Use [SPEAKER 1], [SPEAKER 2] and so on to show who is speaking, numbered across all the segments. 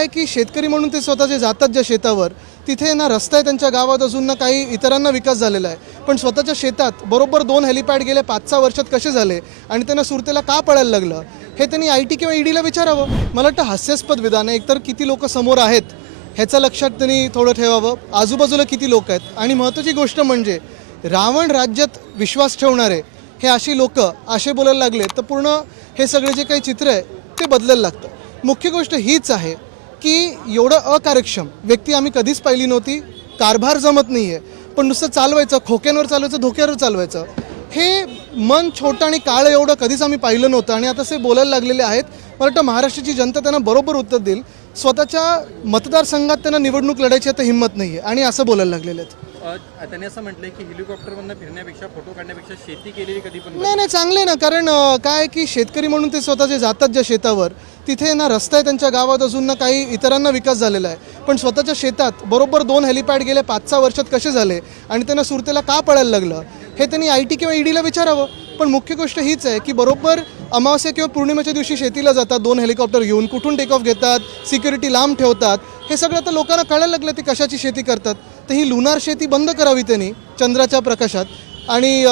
[SPEAKER 1] काय की शेतकरी म्हणून ते स्वतः जे जातात ज्या शेतावर तिथे ना रस्ता आहे त्यांच्या गावात अजून ना काही इतरांना विकास झालेला आहे. पण स्वतःच्या शेतात बरोबर दोन हेलिपॅड गेले पाच सहा वर्षात कसे झाले आणि त्यांना सुरतेला का पळायला लागलं हे त्यांनी आय टी किंवा ईडीला विचारावं. मला वाटतं हास्यास्पद विधान आहे. एकतर किती लोक समोर आहेत ह्याचं लक्षात त्यांनी थोडं ठेवावं. आजूबाजूला किती लोक आहेत? आणि महत्त्वाची गोष्ट म्हणजे रावण राज्यात विश्वास ठेवणारे हे अशी लोक असे बोलायला लागले तर पूर्ण हे सगळे जे काही चित्र आहे ते बदलायला लागतं. मुख्य गोष्ट हीच आहे की एवढं अकार्यक्षम व्यक्ती आम्ही कधीच पाहिली नव्हती. कारभार जमत नाही आहे पण नुसतं चालवायचं खोक्यांवर चालवायचं धोक्यावर चालवायचं हे मन छोटं आणि काळं एवढं कधीच आम्ही पाहिलं नव्हतं. आणि आता ते बोलायला लागलेले आहेत. मला वाटतं महाराष्ट्राची जनता त्यांना बरोबर उत्तर देईल. स्वतःच्या मतदारसंघात त्यांना निवडणूक लढायची आता हिंमत नाही आहे आणि असं बोलायला लागलेले आहेत.
[SPEAKER 2] त्यांनी असं म्हटलं की हेलिकॉप्टरमधनं फिरण्यापेक्षा फोटो काढण्यापेक्षा शेती केलेली कधी पण
[SPEAKER 1] नाही नाही चांगले ना कारण काय आहे की शेतकरी म्हणून ते स्वतः जे जातात ज्या शेतावर तिथे ना रस्ता आहे त्यांच्या गावात अजून ना काही इतरांना विकास झालेला आहे. पण स्वतःच्या शेतात बरोबर दोन हेलिपॅड गेले पाच सहा वर्षात कसे झाले? आणि त्यांना सुरतेला का पळायला लागलं? हे त्यांनी आय टी किंवा ईडीला विचारावं. पण मुख्य गोष्ट हीच आहे की बरोबर अमावस्या किंवा पौर्णिमेच्या दिवशी शेतीला जातात दोन हेलिकॉप्टर घेऊन कुठून टेक ऑफ घेतात सिक्युरिटी लांब ठेवतात हे सगळं आता लोकांना कळायला लागलं ते कशाची शेती करतात. तर ही लुनार शेती बंद करावी त्यांनी चंद्राच्या प्रकाशात. आणि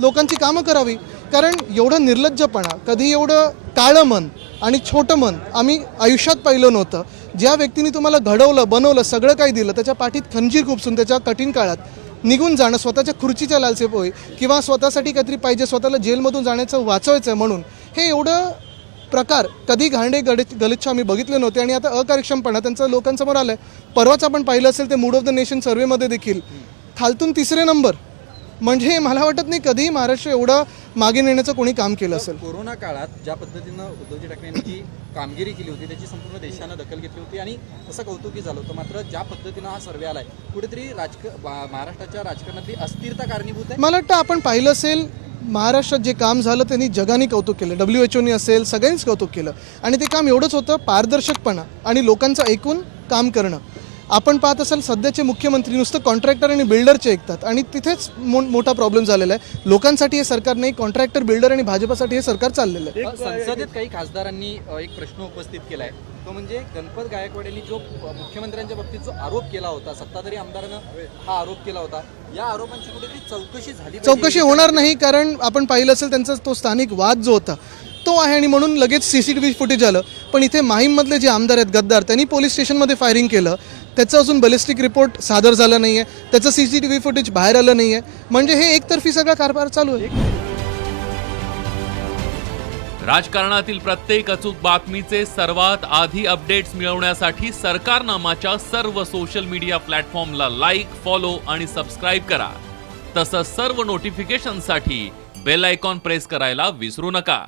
[SPEAKER 1] लोकांची कामं करावी. कारण एवढं निर्लज्जपणा कधी एवढं काळं मन आणि छोटं मन आम्ही आयुष्यात पाहिलं नव्हतं. ज्या व्यक्तीने तुम्हाला घडवलं बनवलं सगळं काही दिलं त्याच्या पाठीत खंजीर खूपसून त्याच्या कठीण काळात. निघून जाणं स्वतःच्या खुर्चीच्या लालसेपोई किंवा स्वतःसाठी काहीतरी पाहिजे स्वतःला जेलमधून जाण्याचं वाचवायचं आहे म्हणून. हे एवढं प्रकार कधी घाणडे गडे गलिच्छ आम्ही बघितले नव्हते आणि आता अकार्यक्षमपणा त्यांचं लोकांसमोर आलं आहे परवाच आपण पाहिलं असेल ते मूड ऑफ द नेशन सर्वेमध्ये देखील. खालतून तिसरे नंबर. म्हणजे मला वाटत नाही कधीही महाराष्ट्र एवढं मागे नेण्याचं कोणी काम केलं असेल.
[SPEAKER 2] कोरोना काळात ज्या पद्धतीनं उद्धवजी ठाकरेंनी जी कामगिरी केली होती त्याची संपूर्ण देशानं दखल घेतली होती आणि असं कौतुकी झालं होतं. मात्र ज्या पद्धतीनं हा सर्वे आलाय कुठेतरी राजक महाराष्ट्राच्या राजकारणातली अस्थिरता कारणीभूत आहे?
[SPEAKER 1] मला वाटतं आपण पाहिलं असेल महाराष्ट्रात जे काम झालं त्यांनी जगाने कौतुक केलं. डब्ल्यू एच ओनी असेल सगळ्यांनीच कौतुक केलं. आणि ते काम एवढंच होतं पारदर्शकपणा आणि लोकांचं ऐकून काम करणं. आपण पाहत असाल सध्याचे मुख्यमंत्री नुसतं कॉन्ट्रॅक्टर आणि बिल्डरचे ऐकतात. आणि तिथेच मो मोठा प्रॉब्लेम झालेला आहे. लोकांसाठी हे सरकार नाही कॉन्ट्रॅक्टर बिल्डर आणि भाजपासाठी हे सरकार चाललेलं आहे.
[SPEAKER 2] संसदेत काही खासदारांनी एक प्रश्न उपस्थित केलाय. तो म्हणजे गणपत गायकवाड यांनी जो मुख्यमंत्र्यांच्या बाबतीत जो आरोप केला होता सत्ताधारी आमदारानं हा आरोप केला होता या आरोपांची कुठेतरी चौकशी झाली.
[SPEAKER 1] चौकशी होणार नाही कारण आपण पाहिलं असेल त्यांचा तो स्थानिक वाद जो होता तो आहे आणि म्हणून लगेच C C T V footage आलं. पण इथे माहीममधले जे आमदार आहेत गद्दार त्यांनी पोलीस स्टेशनमध्ये फायरिंग केलं. त्याचं अजून बॅलिस्टिक रिपोर्ट सादर झाला नाही आहे त्याचं C C T V footage बाहेर आलं नाही आहे म्हणजे हे एकतर्फी सगळा कारभार चालू आहे.
[SPEAKER 3] राजकारणातील प्रत्येक अचूक बातमीचे सर्वात आधी अपडेट्स मिळवण्यासाठी सरकारनामाच्या सर्व सोशल मीडिया प्लॅटफॉर्मला लाईक फॉलो आणि सबस्क्राईब करा. तसंच सर्व नोटिफिकेशनसाठी बेल आयकॉन प्रेस करायला विसरू नका.